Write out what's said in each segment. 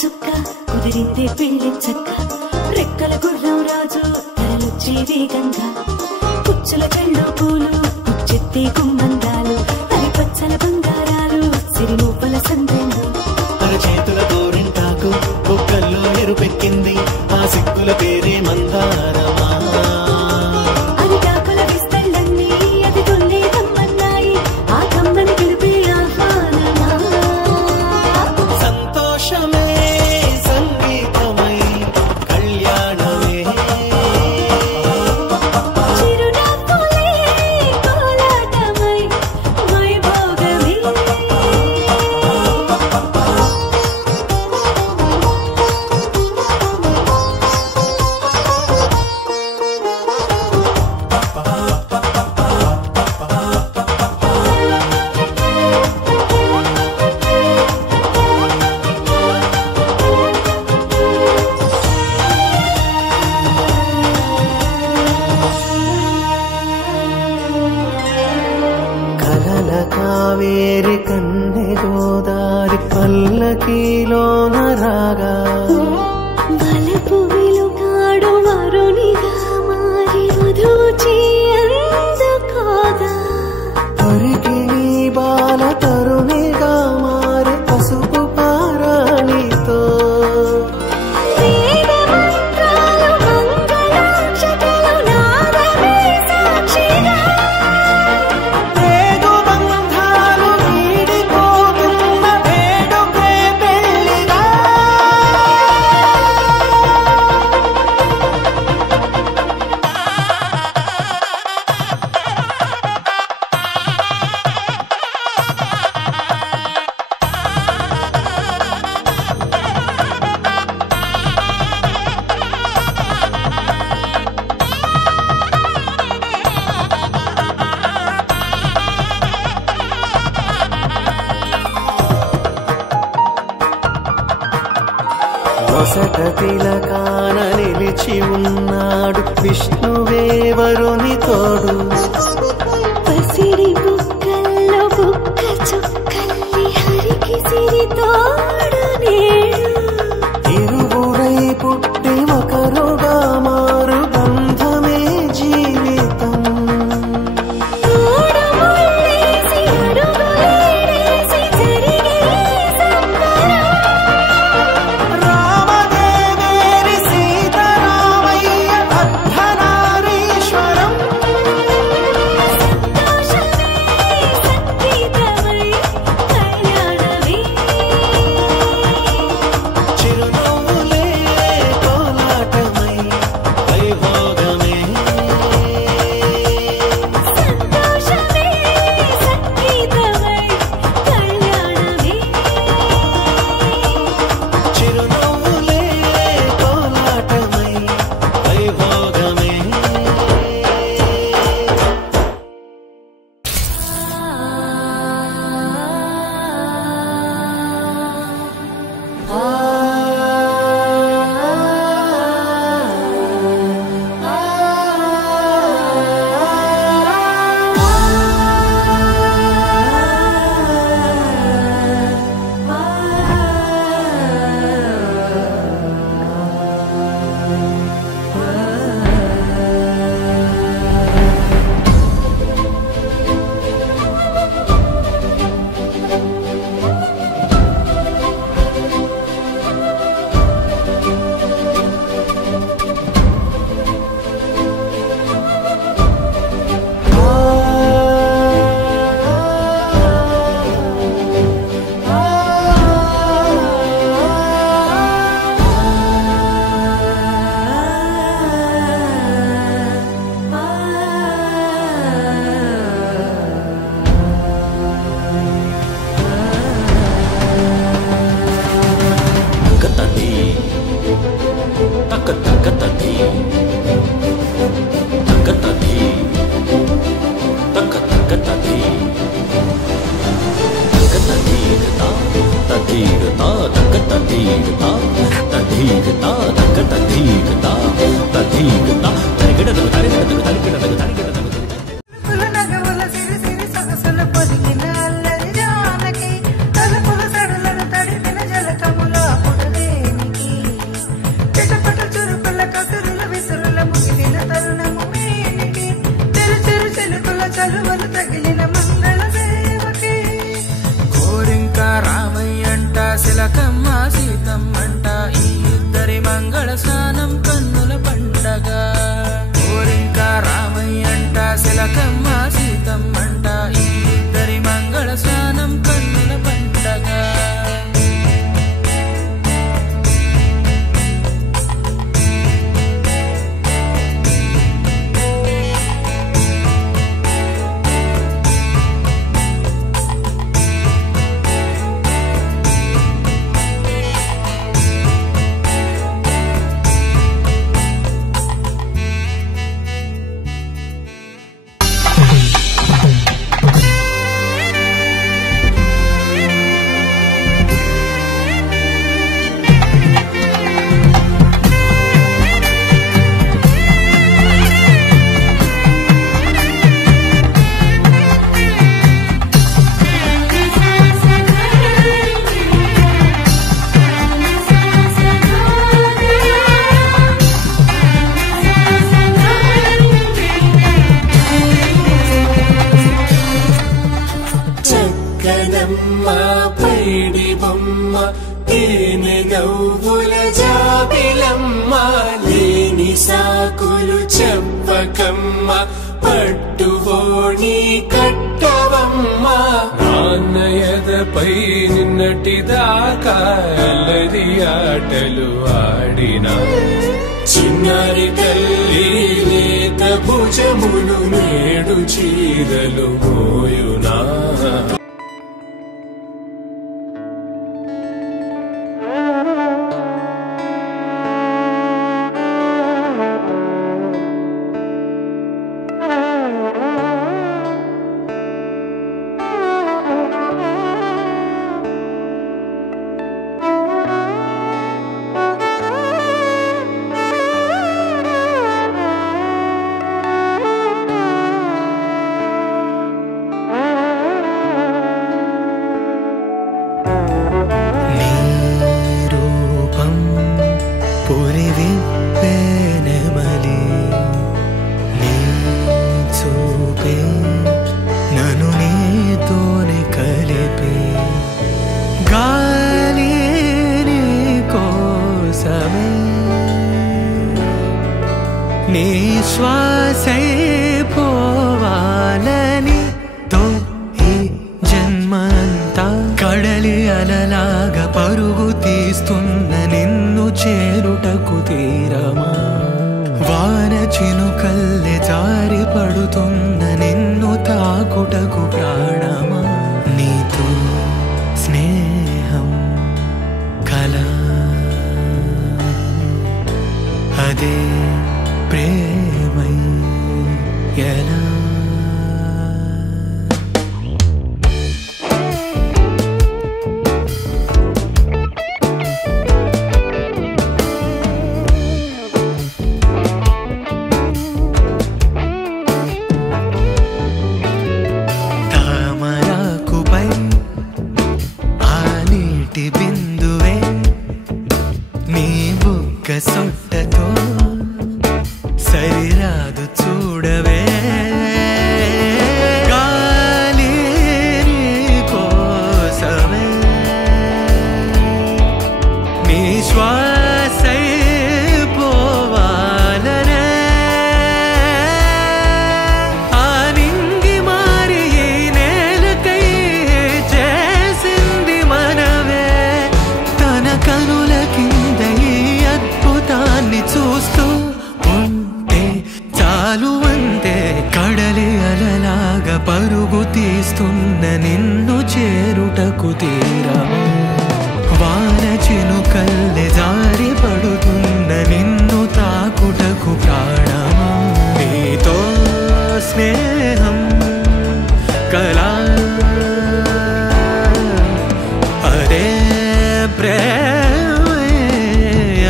చుక్క కుదిరిందే పెళ్లి చక్క రెక్కల గుర్రం రాజు తరలొచ్చే వేగంగా కుచ్చుల చెళ్ళు పూలు కుచ్చెత్తి గుమ్మందాలు అరి పచ్చల బంగారాలు సిరిమూపల సందెండు చేతుల గోరింటాకు బొక్కల్లో ఎరుపెక్కింది ఆ సిగ్గుల పేరే మందారమా అరిటాకుల విస్తళ్ళన్నీ అది తొల్లి కమ్మన్నాయి ఆ కమ్మని పిలిపే ఆహ్వానమా సంతోషమే సంగీతమై కళ్యాణమే చిరునవ్వులే కోలాటమై వైభోగమే కలల కావేరి కన్నె గోదారి పల్లకీలోన రాగా వలపు వెలుగాడు వరునిగా మారి వధూచి అందుకోగా పరికి నీ బాల తరుణిగా మారి పసుపు పారాణితో వేద మంత్రాలు మంగళాక్షతలు నాదమే సాక్షిగా రేగు బంధాలు వీడిపోతున్న వేడుకే పెళ్లిగా నొసట తిలకాన నిలిచి ఉన్నాడు విష్ణువే వరుని తోడు పసిడి బుక్కల్లో బుక్క చుక్కల్లి హరికి సిరి తోడు నేడు ఇరువురై పుట్టి ఒకరుగా మారు బంధమే జీవితం తోడు ముళ్ళేసి అడుగులేసి జరిగే సంబరం రామదేవేరి సీతారామయ్య అర్ధనారీశ్వరం సంతోషమే సంగీతమై కళ్యాణమే చిరునవ్వులే కోలాటమై వైభోగమే సంతోషమే సంగీతమై కళ్యాణమే చిరునవ్వులే కోలాటమై వైభోగమే తలుపుల సడులను తడిపిన జలకములా పుడదే శిలకమ్మ సీతమ్మంట ఈ ఇద్దరి మంగళ స్నానం కన్నుల పండగ. ఊరింకా రామయ్యంట శిలకమ్మ సీతమ్మంట ఈ ఇద్దరి మంగళ స్నానం కన్నుల పండగ. పైడి బొమ్మ తేనె నవ్వుల జాబిలమ్మ లేని సాకులు చెప్పకమ్మ పట్టువోణి కట్టవమ్మ. నాన్నయదపై నిన్నటిదాకా అల్లరి ఆటలు ఆడినా చిన్నారి తల్లి లేత భుజములు నేడు చీరలు మోయునా. శ్వాసై పోవాలని తో ఈ జన్మంతా కడలి అలలాగా పరుగు తీస్తున్న నిన్ను చేరుటకు తీరమా. వాన చినుకల్లె జారి పడుతున్న నిన్ను తాకుటకు ప్రాణమా. నీతో స్నేహం కలా అదే ప్రేమై ఎలా. తామరాకుపై ఆ నీటి బిందువే నీ బుగ్గ సొట్టతో సరిరాదు చూడవే. గాలి నీ కోసమే నీ శ్వాసై పోవాలనే. ఆ నింగి మారి ఈ నేలకై చేసింది మనవే. తన కనుల కింద ఈ అద్భుతాన్ని చూస్తూ చాలు అంతే. కడలి అలలాగా పరుగు తీస్తున్న నిన్ను చేరుటకు తీరమా. వాన చినుకల్లె జారి పడుతున్న నిన్ను తాకుటకు ప్రాణమా. నీతో స్నేహం కలా అదే ప్రేమ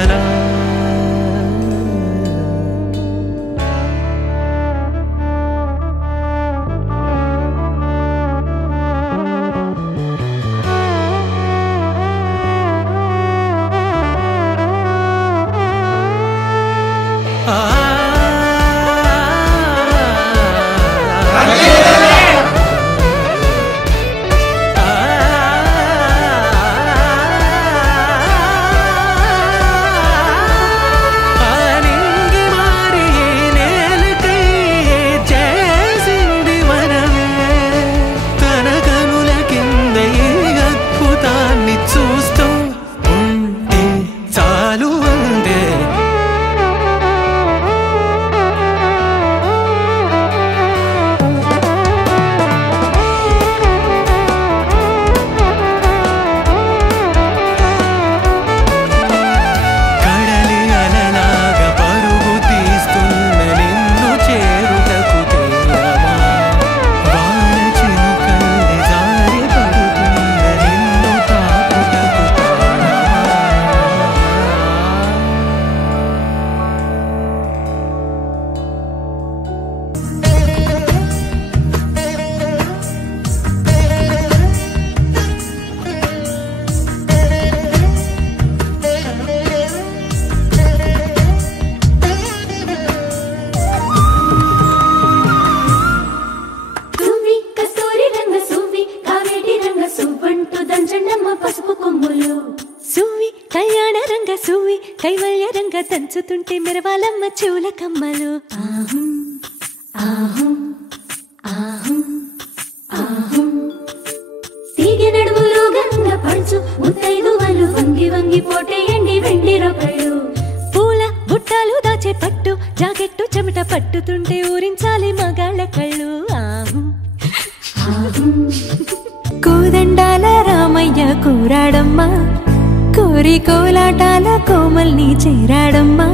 ఎలా. సూవి కైవల్య రంగ తంచుతుంటే మెరవాలమ్మ చెవుల కమ్మలు ఆహుం ఆహుం ఆహుం ఆహుం తీగె నడుములో గంగ పంచు ముత్తైదువలు వంగి వంగి పోటేయండి వెండి రొకళ్ళు పూల బుట్టాలు దాచే పట్టు జాకెట్టు చెమట పట్టుతుంటే ఊరించాలి మగాళ్ళ కళ్ళు ఆహుం ఆహుం కోదండాల రామయ్య కూరాడమ్మా కోరి కోలాటాల కోమల్ని చేరాడమ్మా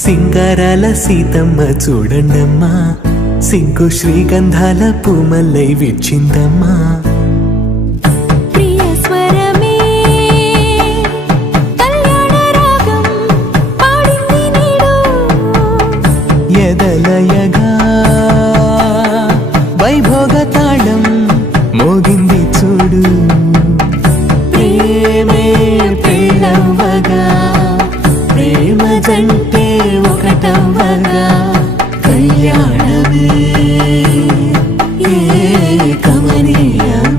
సింగారాల సీతమ్మ చూడండమ్మా సింకు శ్రీగంధాల పూమల్లై విచ్చిందమ్మా ప్రియ స్వరమే కళ్యాణ రాగం పాడింది నీడు ఎదలయగా వైభోగ తాళం మోగింది చూడు ప్రేమే పెళ్ళవ్వగా ప్రేమ జంటే ఒకటవ్వగా కళ్యాణమే ఏ కమనీయం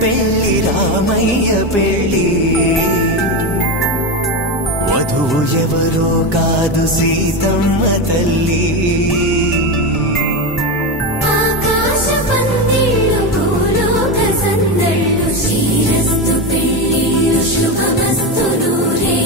పెళ్లి రామయ్య పెళ్లి వధువు ఎవరో కాదు సీతమ్మ తల్లి ఆకాశ పందిళ్ళు భూలోక సందళ్ళు శ్రీరస్తు పెళ్లి శుభమస్తు నూరే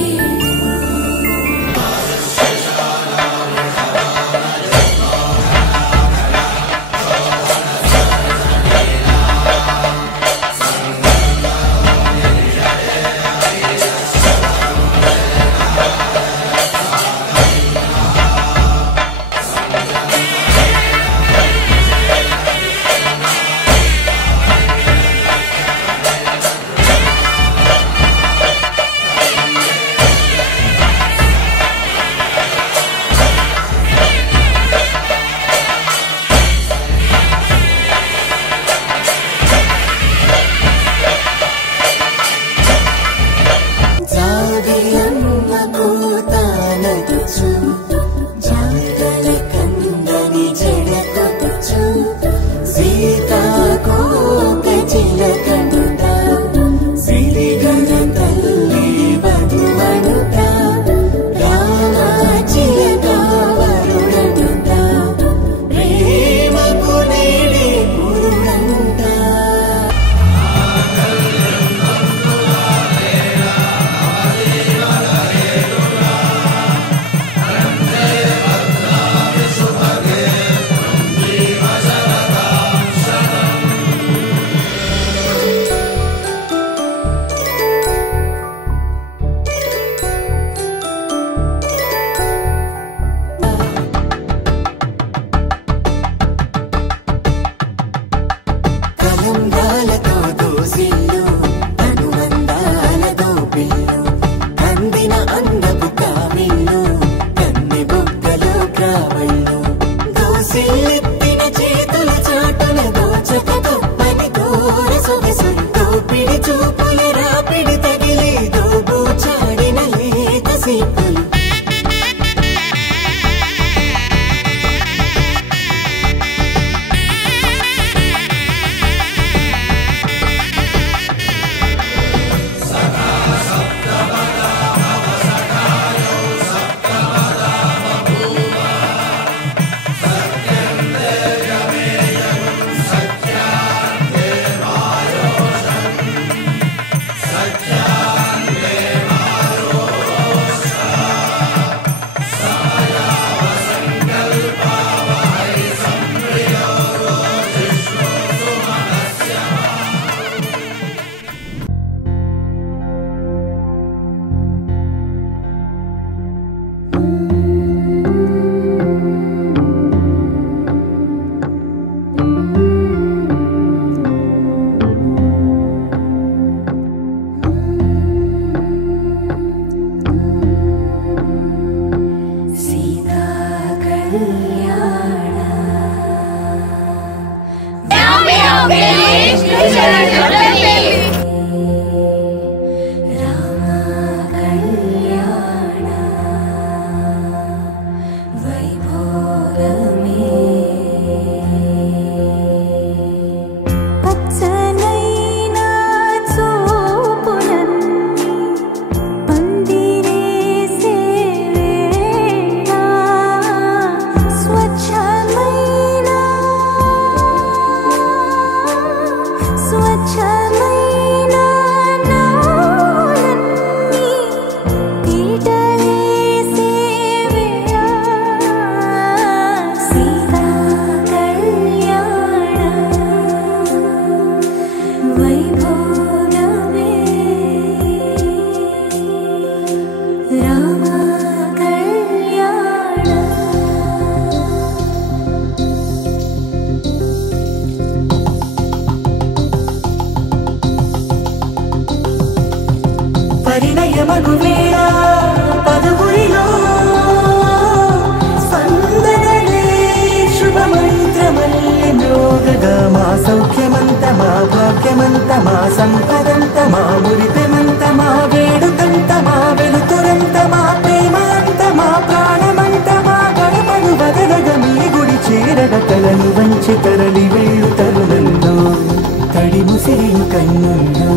ముసిరెను కన్నున్నా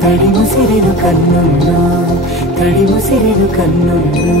తడి ముసిరెను కన్నున్నా తడి ముసిరెను కన్నున్నా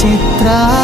చిత్రా